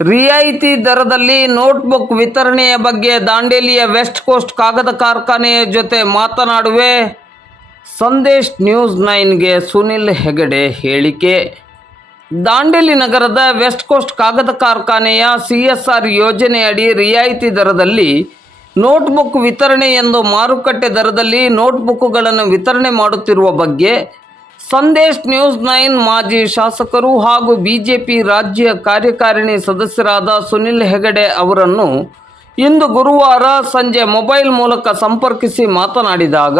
ರಿಯಾಯಿತಿ ದರದಲ್ಲಿ ನೋಟ್ಬುಕ್ ವಿತರಣೆಯ ಬಗ್ಗೆ ದಾಂಡೇಲಿಯ ವೆಸ್ಟ್ ಕೋಸ್ಟ್ ಕಾಗದ ಕಾರ್ಖಾನೆಯ ಜೊತೆ ಮಾತನಾಡುವೆ. ಸಂದೇಶ್ ನ್ಯೂಸ್ ನೈನ್ಗೆ ಸುನಿಲ್ ಹೆಗಡೆ ಹೇಳಿಕೆ. ದಾಂಡೇಲಿ ನಗರದ ವೆಸ್ಟ್ ಕೋಸ್ಟ್ ಕಾಗದ ಕಾರ್ಖಾನೆಯ ಸಿ ಎಸ್ ಆರ್ ಯೋಜನೆಯಡಿ ರಿಯಾಯಿತಿ ದರದಲ್ಲಿ ನೋಟ್ಬುಕ್ ವಿತರಣೆ ಎಂದು ಮಾರುಕಟ್ಟೆ ದರದಲ್ಲಿ ನೋಟ್ಬುಕ್ಗಳನ್ನು ವಿತರಣೆ ಮಾಡುತ್ತಿರುವ ಬಗ್ಗೆ ಸಂದೇಶ್ ನ್ಯೂಸ್ ನೈನ್ ಮಾಜಿ ಶಾಸಕರು ಹಾಗೂ ಬಿಜೆಪಿ ರಾಜ್ಯ ಕಾರ್ಯಕಾರಿಣಿ ಸದಸ್ಯರಾದ ಸುನಿಲ್ ಹೆಗಡೆ ಅವರನ್ನು ಇಂದು ಗುರುವಾರ ಸಂಜೆ ಮೊಬೈಲ್ ಮೂಲಕ ಸಂಪರ್ಕಿಸಿ ಮಾತನಾಡಿದಾಗ,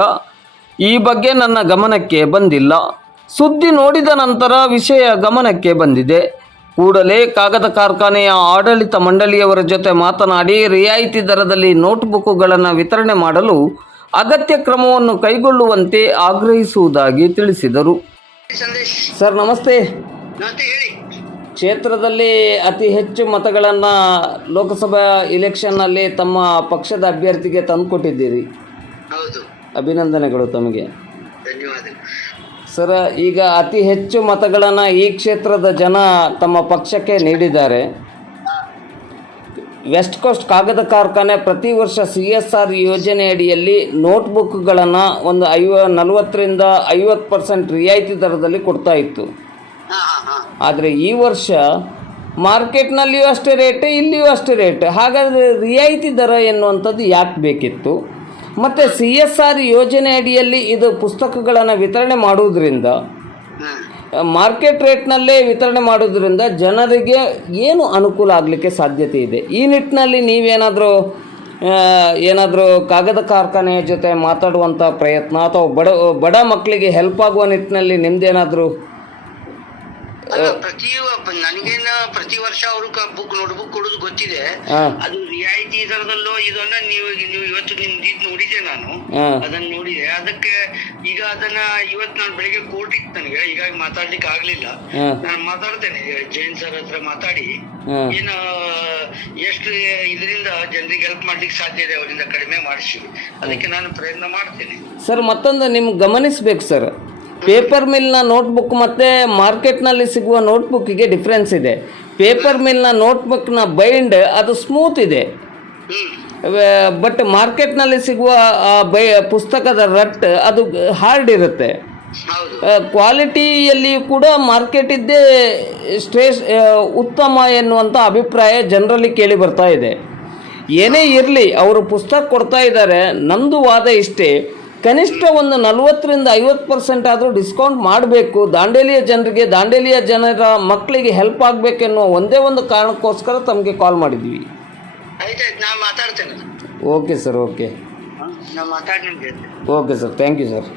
ಈ ಬಗ್ಗೆ ನನ್ನ ಗಮನಕ್ಕೆ ಬಂದಿಲ್ಲ. ಸುದ್ದಿ ನೋಡಿದ ನಂತರ ವಿಷಯ ಗಮನಕ್ಕೆ ಬಂದಿದೆ. ಕೂಡಲೇ ಕಾಗದ ಕಾರ್ಖಾನೆಯ ಆಡಳಿತ ಮಂಡಳಿಯವರ ಜೊತೆ ಮಾತನಾಡಿ, ರಿಯಾಯಿತಿ ದರದಲ್ಲಿ ನೋಟ್ಬುಕ್ಗಳನ್ನು ವಿತರಣೆ ಮಾಡಲು ಅಗತ್ಯ ಕ್ರಮವನ್ನು ಕೈಗೊಳ್ಳುವಂತೆ ಆಗ್ರಹಿಸುವುದಾಗಿ ತಿಳಿಸಿದರು. ಸರ್ ನಮಸ್ತೆ. ಕ್ಷೇತ್ರದಲ್ಲಿ ಅತಿ ಹೆಚ್ಚು ಮತಗಳನ್ನು ಲೋಕಸಭಾ ಇಲೆಕ್ಷನ್ನಲ್ಲಿ ತಮ್ಮ ಪಕ್ಷದ ಅಭ್ಯರ್ಥಿಗೆ ತಂದುಕೊಟ್ಟಿದ್ದೀರಿ. ಹೌದು. ಅಭಿನಂದನೆಗಳು ತಮಗೆ. ಸರ್ ಈಗ ಅತಿ ಹೆಚ್ಚು ಮತಗಳನ್ನು ಈ ಕ್ಷೇತ್ರದ ಜನ ತಮ್ಮ ಪಕ್ಷಕ್ಕೆ ನೀಡಿದ್ದಾರೆ. ವೆಸ್ಟ್ ಕೋಸ್ಟ್ ಕಾಗದ ಕಾರ್ಖಾನೆ ಪ್ರತಿ ವರ್ಷ ಸಿ ಎಸ್ ಆರ್ ಯೋಜನೆಯಡಿಯಲ್ಲಿ ನೋಟ್ಬುಕ್ಗಳನ್ನು ಒಂದು ಐವ ನಲವತ್ತರಿಂದ ಐವತ್ತು ಪರ್ಸೆಂಟ್ ರಿಯಾಯಿತಿ ದರದಲ್ಲಿ ಕೊಡ್ತಾ ಇತ್ತು. ಆದರೆ ಈ ವರ್ಷ ಮಾರ್ಕೆಟ್ನಲ್ಲಿಯೂ ಅಷ್ಟೇ ರೇಟ್ ಇಲ್ಲಿಯೂ ಅಷ್ಟೇ ರೇಟ್. ಹಾಗಾದರೆ ರಿಯಾಯಿತಿ ದರ ಎನ್ನುವಂಥದ್ದು ಯಾಕೆ ಬೇಕಿತ್ತು? ಮತ್ತು ಸಿ ಎಸ್ ಆರ್ ಯೋಜನೆ ಅಡಿಯಲ್ಲಿ ಇದು ಪುಸ್ತಕಗಳನ್ನು ವಿತರಣೆ ಮಾಡುವುದರಿಂದ ಮಾರ್ಕೆಟ್ ರೇಟ್ನಲ್ಲೇ ವಿತರಣೆ ಮಾಡೋದ್ರಿಂದ ಜನರಿಗೆ ಏನು ಅನುಕೂಲ ಆಗಲಿಕ್ಕೆ ಸಾಧ್ಯತೆ ಇದೆ? ಈ ನಿಟ್ಟಿನಲ್ಲಿ ನೀವೇನಾದರೂ ಏನಾದರೂ ಕಾಗದ ಕಾರ್ಖಾನೆಯ ಜೊತೆ ಮಾತಾಡುವಂಥ ಪ್ರಯತ್ನ ಅಥವಾ ಬಡ ಬಡ ಮಕ್ಕಳಿಗೆ ಹೆಲ್ಪ್ ಆಗುವ ನಿಟ್ಟಿನಲ್ಲಿ ನಿಮ್ದೇನಾದರೂ ಪ್ರತಿ ನನಗೇನ ಪ್ರತಿ ವರ್ಷ ಅವರು ಬುಕ್ ನೋಟ್ಬುಕ್ ಕೊಡೋದು ಗೊತ್ತಿದೆ. ಅದು ರಿಯಾಯಿತಿ ದರದಲ್ಲೋ ಇದನ್ನ ನೀವು ನೀವು ಇವತ್ತು ನಿಮ್ದು ಇದು ನೋಡಿದೆ ನಾನು. ಅದನ್ನ ನೋಡಿದೆ. ಅದಕ್ಕೆ ಈಗ ಅದನ್ನ ಇವತ್ತು ನಾನು ಬೆಳಿಗ್ಗೆ ಕೋರ್ಟ್ ಇತ್ತು ನನಗೆ. ಹೀಗಾಗಿ ಮಾತಾಡ್ಲಿಕ್ಕೆ ಆಗ್ಲಿಲ್ಲ. ನಾನು ಮಾತಾಡ್ತೇನೆ ಜೈನ್ ಸರ್ ಹತ್ರ ಮಾತಾಡಿ. ಏನು ಎಷ್ಟು ಇದರಿಂದ ಜನರಿಗೆ ಹೆಲ್ಪ್ ಮಾಡ್ಲಿಕ್ಕೆ ಸಾಧ್ಯ ಇದೆ ಅವರಿಂದ ಕಡಿಮೆ ಮಾಡಿಸಿ. ಅದಕ್ಕೆ ನಾನು ಪ್ರಯತ್ನ ಮಾಡ್ತೇನೆ. ಸರ್ ಮತ್ತೊಂದು ನಿಮ್ಗೆ ಗಮನಿಸ್ಬೇಕು ಸರ್. ಪೇಪರ್ ಮಿಲ್ನ ನೋಟ್ಬುಕ್ ಮತ್ತು ಮಾರ್ಕೆಟ್ನಲ್ಲಿ ಸಿಗುವ ನೋಟ್ಬುಕ್ಕಿಗೆ ಡಿಫ್ರೆನ್ಸ್ ಇದೆ. ಪೇಪರ್ ಮಿಲ್ನ ನೋಟ್ಬುಕ್ನ ಬೈಂಡ್ ಅದು ಸ್ಮೂತ್ ಇದೆ. ಬಟ್ ಮಾರ್ಕೆಟ್ನಲ್ಲಿ ಸಿಗುವ ಬೈ ಪುಸ್ತಕದ ರಟ್ ಅದು ಹಾರ್ಡ್ ಇರುತ್ತೆ. ಕ್ವಾಲಿಟಿಯಲ್ಲಿಯೂ ಕೂಡ ಮಾರ್ಕೆಟ್ ಇದ್ದೇ ಸ್ಟ್ರೇಸ್ ಉತ್ತಮ ಎನ್ನುವಂಥ ಅಭಿಪ್ರಾಯ ಜನರಲ್ಲಿ ಕೇಳಿ ಬರ್ತಾ ಇದೆ. ಏನೇ ಇರಲಿ ಅವರು ಪುಸ್ತಕ ಕೊಡ್ತಾ ಇದ್ದಾರೆ. ನಮ್ಮದು ವಾದ ಇಷ್ಟೇ. ಕನಿಷ್ಠ ಒಂದು ನಲವತ್ತರಿಂದ ಐವತ್ತು ಪರ್ಸೆಂಟ್ ಆದರೂ ಡಿಸ್ಕೌಂಟ್ ಮಾಡಬೇಕು. ದಾಂಡೇಲಿಯ ಜನರಿಗೆ ದಾಂಡೇಲಿಯ ಜನರ ಮಕ್ಕಳಿಗೆ ಹೆಲ್ಪ್ ಆಗಬೇಕೆನ್ನುವ ಒಂದೇ ಒಂದು ಕಾರಣಕ್ಕೋಸ್ಕರ ತಮಗೆ ಕಾಲ್ ಮಾಡಿದ್ವಿ. ಆಯ್ತಾಯ್ತು ನಾನು ಮಾತಾಡ್ತೇನೆ. Okay sir okay okay sir thank you sir